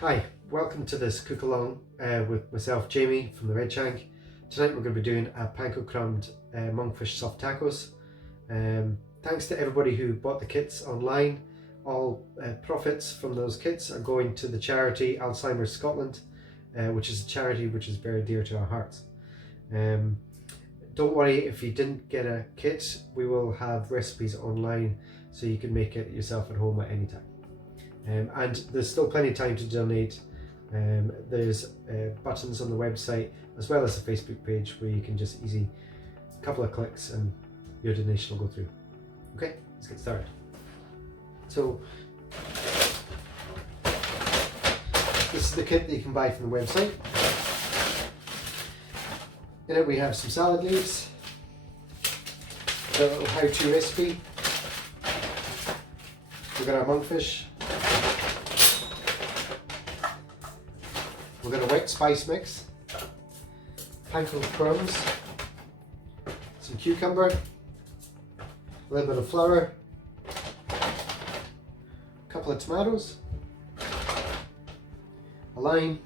Hi, welcome to this cook along with myself, Jamie from the Red Shank. Tonight we're going to be doing a Panko Crumbed Monkfish soft tacos. Thanks to everybody who bought the kits online. All profits from those kits are going to the charity Alzheimer Scotland, which is a charity which is very dear to our hearts. Don't worry if you didn't get a kit, we will have recipes online so you can make it yourself at home at any time. And there's still plenty of time to donate. There's buttons on the website as well as a Facebook page where you can just a couple of clicks and your donation will go through. Okay, let's get started. So this is the kit that you can buy from the website. In it we have some salad leaves, a little how-to recipe. We've got our monkfish. We've got a wet spice mix, panko crumbs, some cucumber, a little bit of flour, a couple of tomatoes, a lime,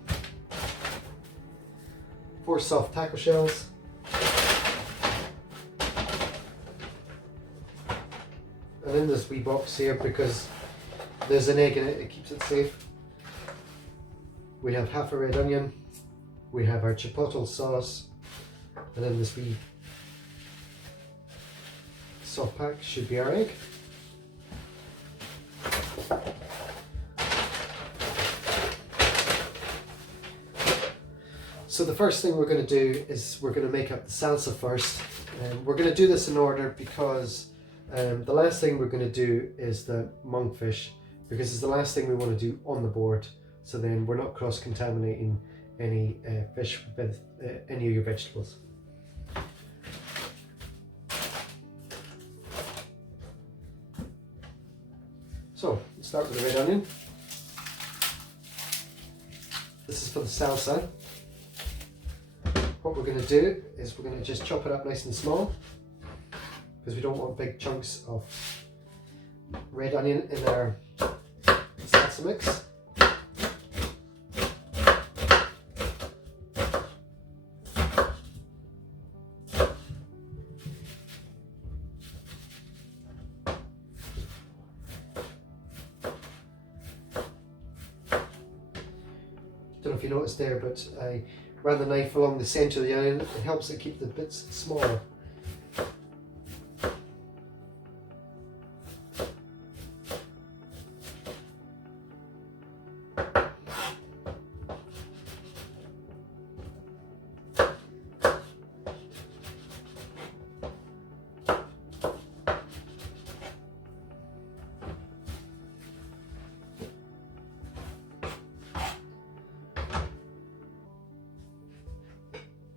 4 soft taco shells, and in this wee box here, because there's an egg in it, it keeps it safe. We have half a red onion, we have our chipotle sauce, and then this wee soft pack should be our egg. So the first thing we're going to do is we're going to make up the salsa first. We're going to do this in order because the last thing we're going to do is the monkfish, because it's the last thing we want to do on the board. So then we're not cross-contaminating any fish with any of your vegetables. So let's start with the red onion. This is for the salsa. What we're going to do is we're going to just chop it up nice and small, because we don't want big chunks of red onion in our salsa mix. Don't know if you noticed there, but I ran the knife along the centre of the onion. It helps it keep the bits smaller.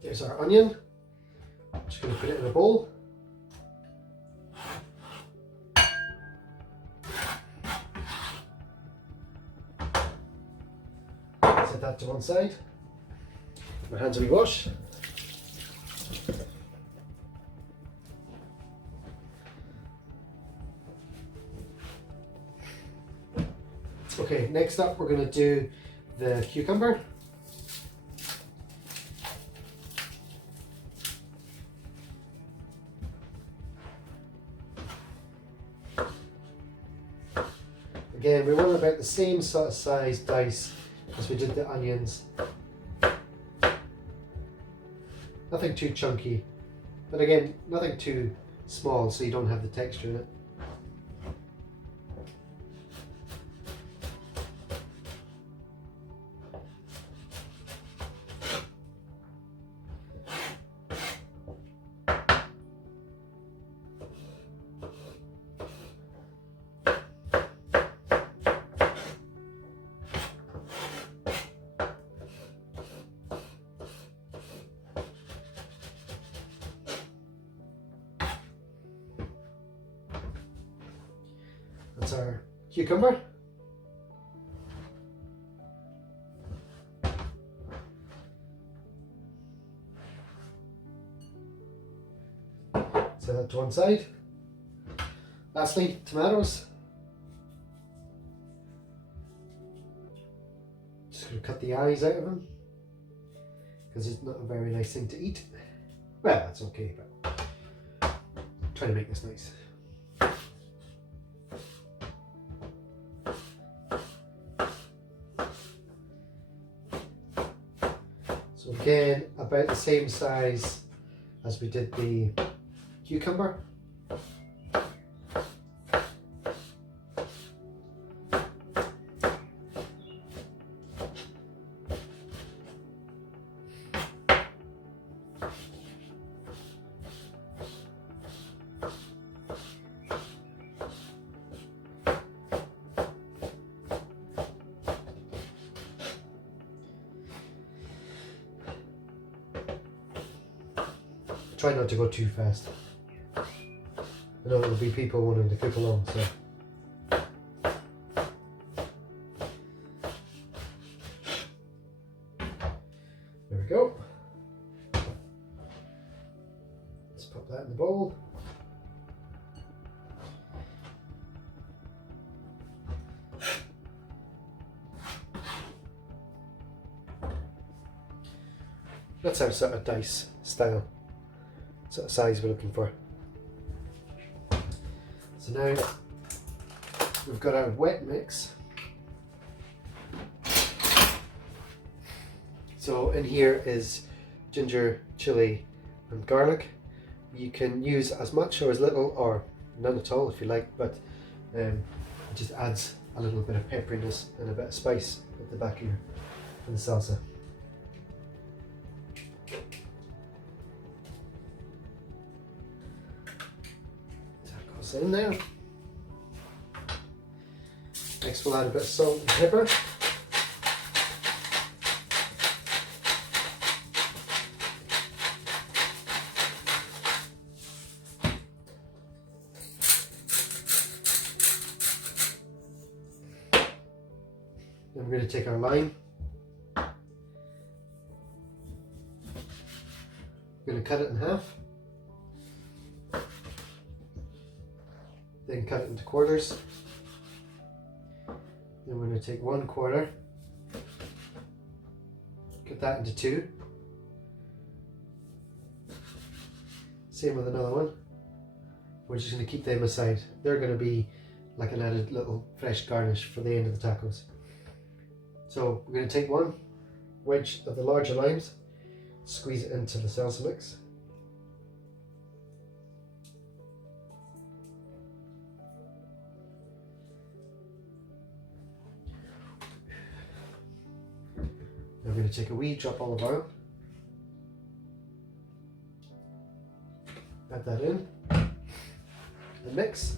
There's our onion. I'm just going to put it in a bowl. Set that to one side. My hands will be washed. Okay, next up we're going to do the cucumber. Again, we want about the same sort of size dice as we did the onions. Nothing too chunky, but again, nothing too small so you don't have the texture in it. That's our cucumber. Set that to one side. Lastly, tomatoes. Just going to cut the eyes out of him because it's not a very nice thing to eat. Well, that's okay, but try to make this nice. So again, about the same size as we did the cucumber. Try not to go too fast. I know there'll be people wanting to cook along, so. There we go. Let's pop that in the bowl. That's our sort of dice style. Sort of size we're looking for. So now we've got our wet mix. So in here is ginger, chili and garlic. You can use as much or as little or none at all if you like, but it just adds a little bit of pepperiness and a bit of spice at the back here for the salsa. In there. Next we'll add a bit of salt and pepper. Then we're going to take our lime. We're going to cut it in half. Then cut it into quarters. Then we're going to take 1/4, cut that into 2. Same with another one. We're just going to keep them aside. They're going to be like an added little fresh garnish for the end of the tacos. So we're going to take 1 wedge of the larger limes, squeeze it into the salsa mix. Now we're going to take a wee drop olive oil, add that in, and mix.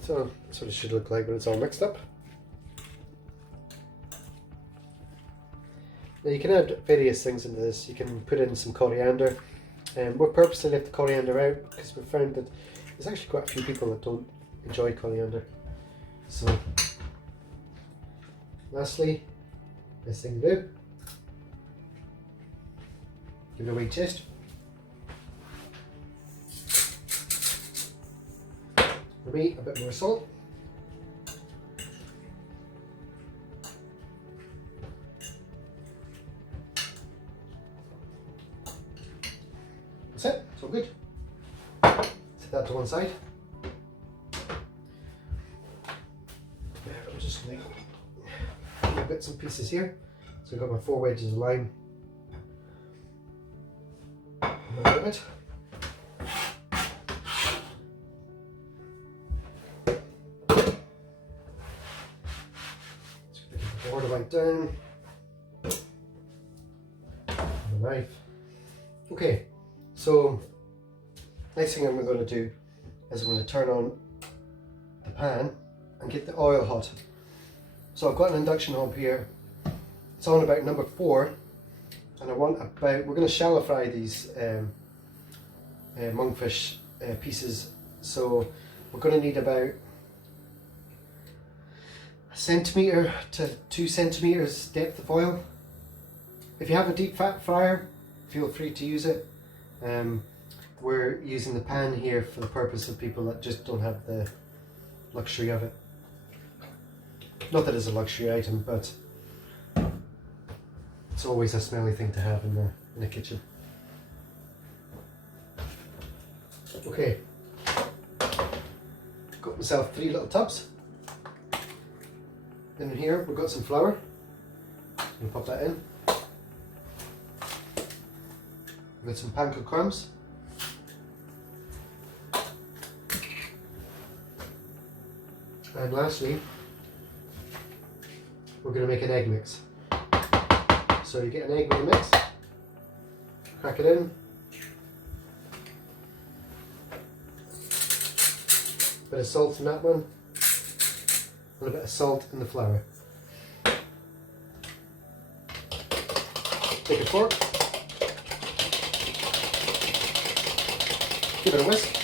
So that's what it should look like when it's all mixed up. Now you can add various things into this. You can put in some coriander. We've purposely left the coriander out because we've found that there's actually quite a few people that don't enjoy coriander. So lastly, best thing to do, give it a wee taste. For me, a bit more salt. That's it, it's all good. Set that to one side. I'm just going to get bits and pieces here. So I've got my 4 wedges of lime. A little bit. Pour the right down. knife. Okay, so next thing I'm going to do is I'm going to turn on the pan and get the oil hot. So I've got an induction hob here. It's on about number 4, and I want about, we're going to shallow fry these monkfish pieces. So we're going to need about 1 centimetre to 2 centimetres depth of oil. If you have a deep fat fryer, feel free to use it. We're using the pan here for the purpose of people that just don't have the luxury of it. Not that it's a luxury item, but it's always a smelly thing to have in the kitchen. Okay, got myself 3 little tubs. In here we've got some flour. I'm going to pop that in. We've got some Panko crumbs. And lastly, we're going to make an egg mix. So you get an egg with a mix, crack it in, bit of salt in that one, and a bit of salt in the flour. Take a fork, give it a whisk.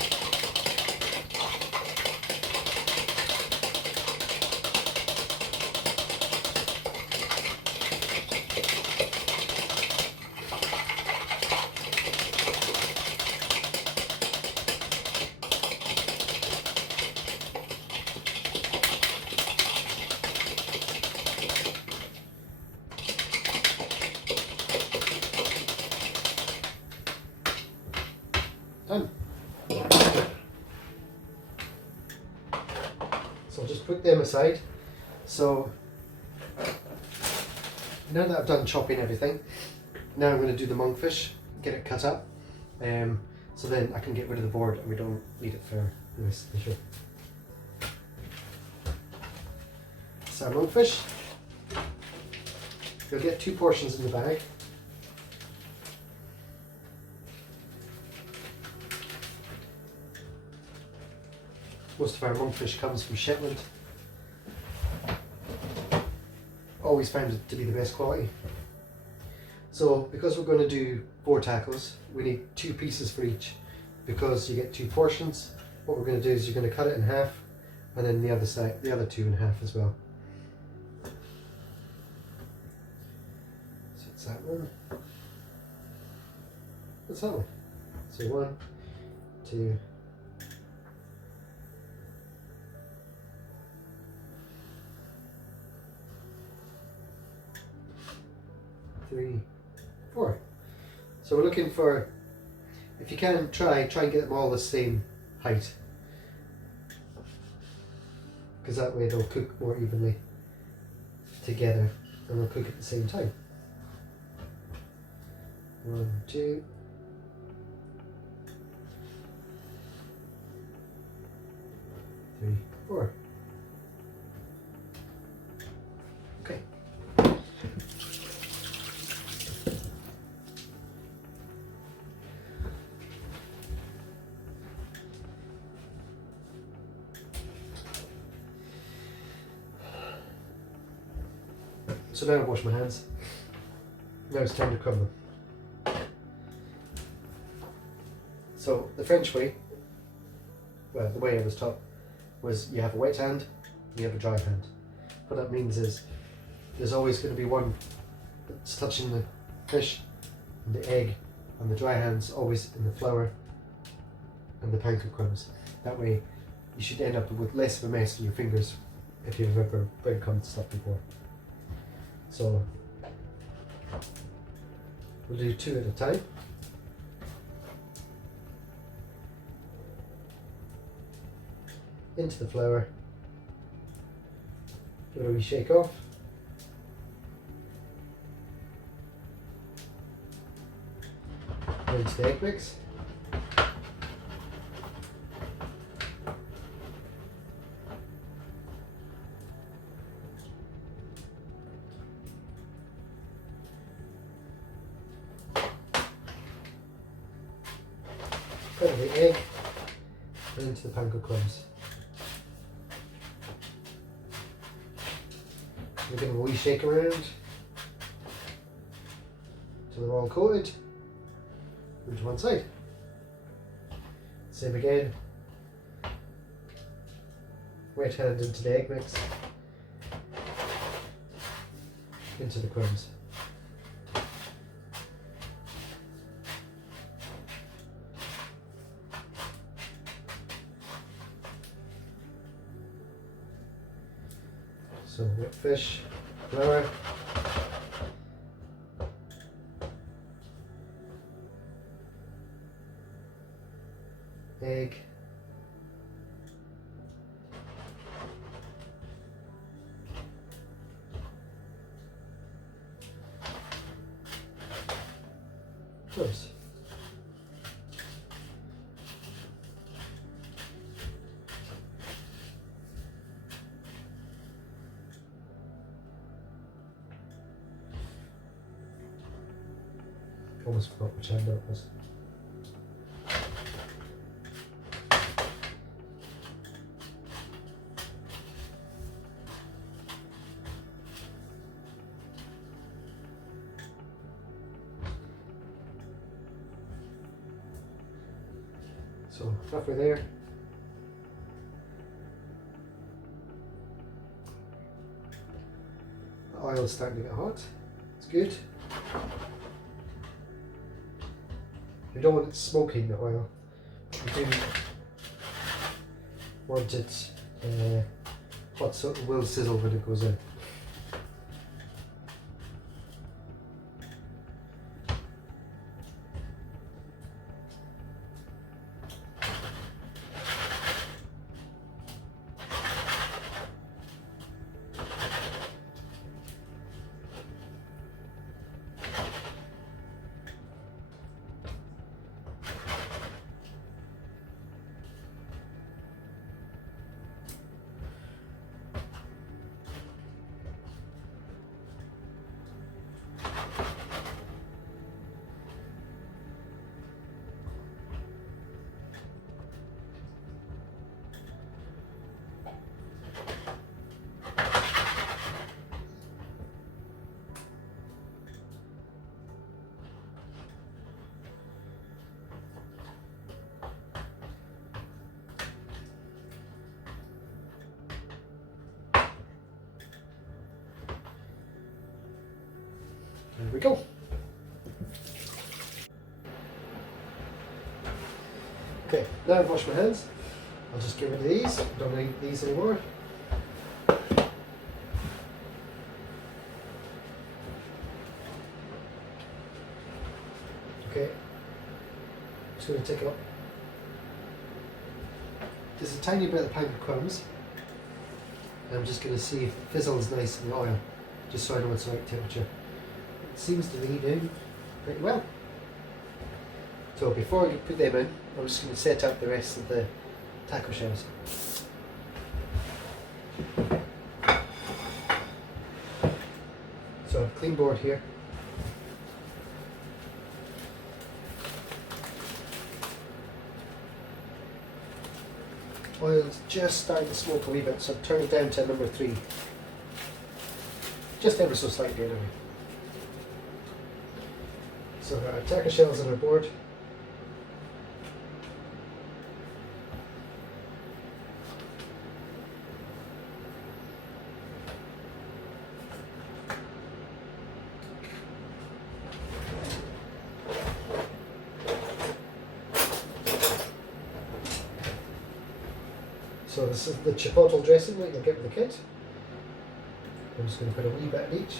Done. So I'll just put them aside. So now that I've done chopping everything, now I'm going to do the monkfish, get it cut up, so then I can get rid of the board and we don't need it for this issue. So monkfish, you'll get 2 portions in the bag. Most of our monkfish comes from Shetland. Always found it to be the best quality. So because we're going to do 4 tacos, we need 2 pieces for each. Because you get 2 portions, what we're going to do is you're going to cut it in half, and then the other side, the other 2 in half as well. So it's that one. What's that one? So 1, 2. 3, 4. So we're looking for, if you can, try and get them all the same height, because that way they'll cook more evenly together and they'll cook at the same time. 1, 2. 3, 4. Okay. So now I've washed my hands. Now it's time to crumble. So the French way, well, the way I was taught, was you have a wet hand and you have a dry hand. What that means is there's always going to be one that's touching the fish and the egg, and the dry hand's always in the flour and the panko crumbs. That way you should end up with less of a mess on your fingers if you've ever breadcrumbed stuff before. So we'll do 2 at a time. Into the flour, give it a wee shake off. Into the egg mix. bit of the egg and into the panko crumbs. We give them a wee shake around until they're all coated. Move to one side. Same again. Wet hand into the egg mix, into the crumbs. So wet fish, flour, egg, crumbs. Almost forgot which hand that was. So halfway there. The oil's starting to get hot. It's good. We don't want it smoking the oil. We do want it hot so it will sizzle when it goes in. There we go. Okay, now I've washed my hands. I'll just get rid of these. Don't need these anymore. Okay, I'm just going to take up just a tiny bit of the panko crumbs. And I'm just going to see if it fizzles nice in the oil, just so I know it's the right temperature. It seems to lead in pretty well. So before I put them in, I'm just going to set up the rest of the taco shells. So I have a clean board here. Oil's just starting to smoke a wee bit, so turn it down to number 3. Just ever so slightly anyway. So our taco shells on our board. So this is the chipotle dressing that you'll get with the kit. I'm just going to put a wee bit in each.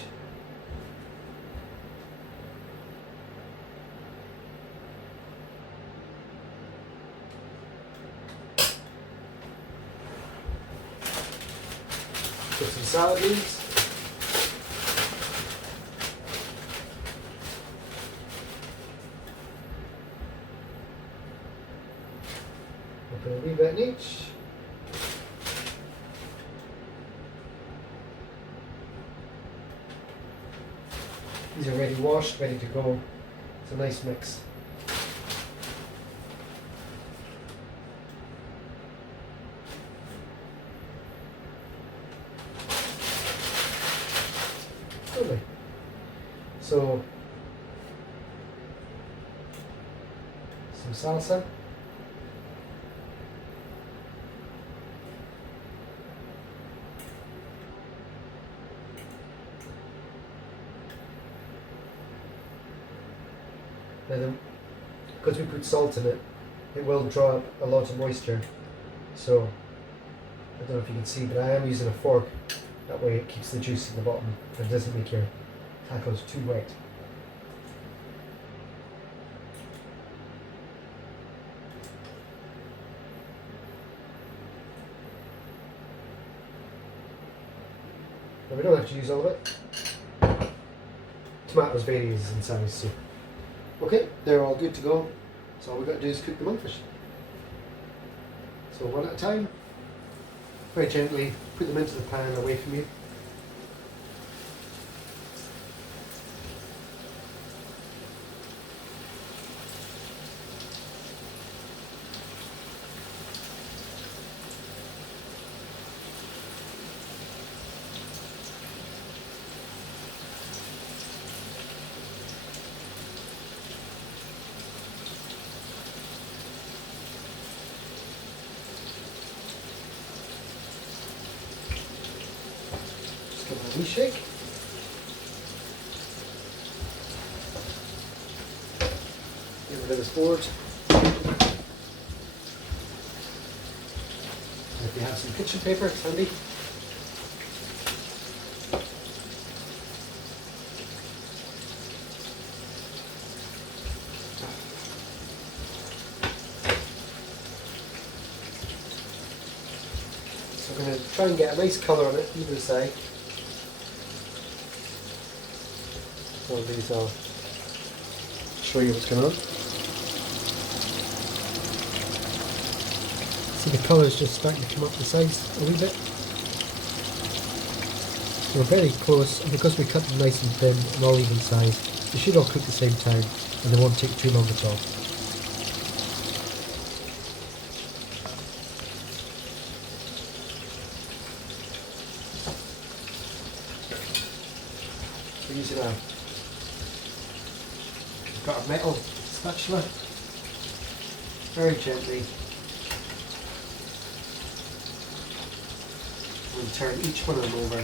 Put some salad leaves. I'll put a wee bit in each. These are already washed, ready to go. It's a nice mix. So some salsa. Now then, because we put salt in it, it will draw up a lot of moisture. So I don't know if you can see, but I am using a fork. That way it keeps the juice in the bottom and doesn't make your tacos too wet. Now we don't have to use all of it. Tomatoes varies in size, so okay, they're all good to go. So all we've got to do is cook the monkfish. So one at a time, very gently put them into the pan away from you. Give it a wee shake. Get rid of this board. If you have some kitchen paper, it's handy. So we're going to try and get a nice colour on it, either side. So these I'll show you what's going on. See, the colour is just starting to come up the sides a wee bit. So we're very close, and because we cut them nice and thin and all even size, they should all cook at the same time and they won't take too long at all. So we're using got a metal spatula, very gently, and turn each one of them over.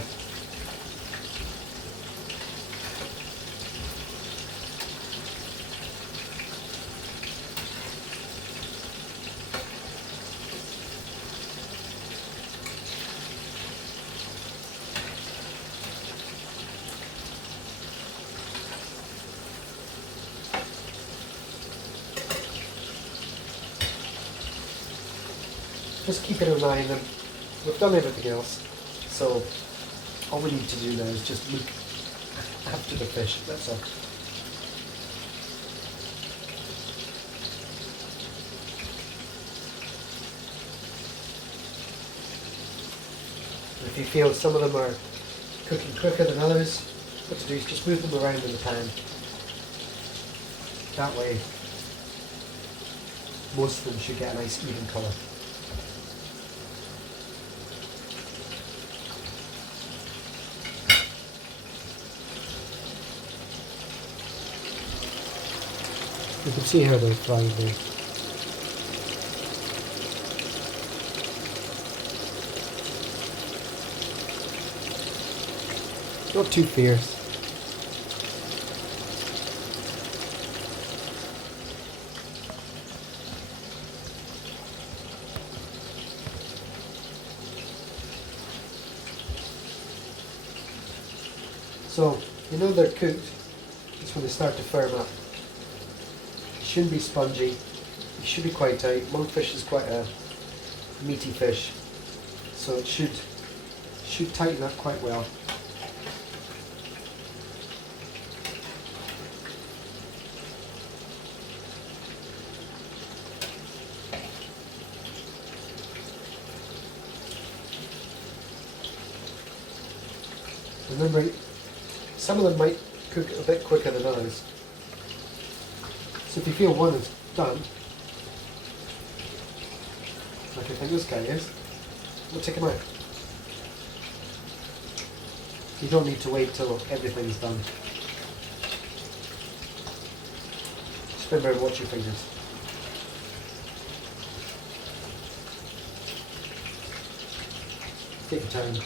Just keeping an eye on them. We've done everything else, so all we need to do now is just look after the fish, that's all. If you feel some of them are cooking quicker than others, what to do is just move them around in the pan. That way, most of them should get a nice even colour. You can see how they're frying there. Not too fierce. So, you know they're cooked, it's when they start to firm up. It shouldn't be spongy, it should be quite tight. Monkfish is quite a meaty fish, so it should tighten up quite well. Remember, some of them might cook a bit quicker than others. So if you feel one is done, like I think this guy is, we'll take him out. You don't need to wait till everything's done. remember, watch your fingers. Take your time.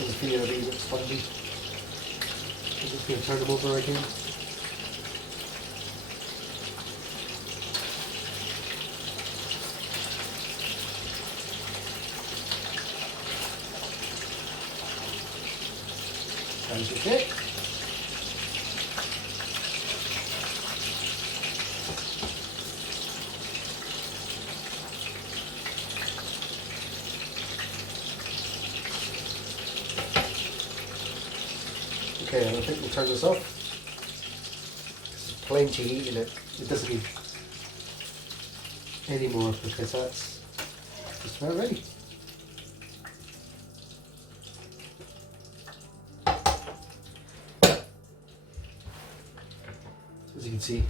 So the feeling a wee bit spongy. I'm just going to turn them over again. Sounds okay. Okay, and I think we'll turn this off. There's plenty heat in it. It doesn't need any more because that's just about ready. As you can see,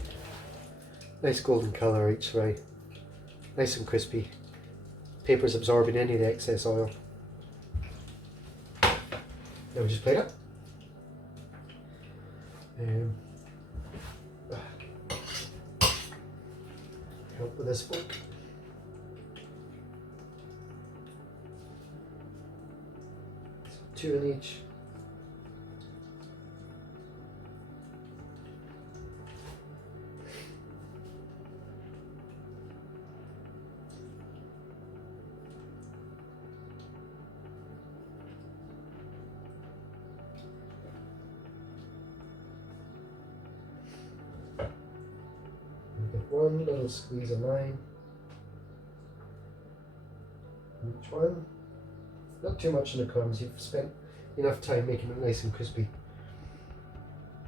nice golden colour each way, nice and crispy. Paper's absorbing any of the excess oil. Now we just plate it. Help with this fork. So 2 in each. One little squeeze of lime, each one. Not too much in the crumbs, you've spent enough time making it nice and crispy.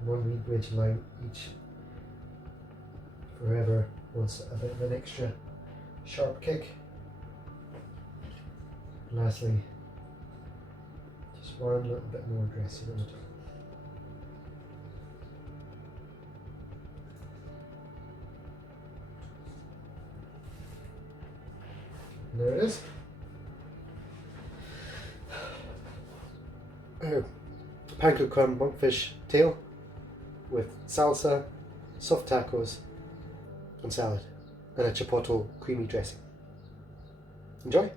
One wee bridge of lime each. Forever wants a bit of an extra sharp kick. And lastly, just one little bit more dressing on the top. And there it is. Panko crumb monkfish tail with salsa, soft tacos and salad and a chipotle creamy dressing. Enjoy!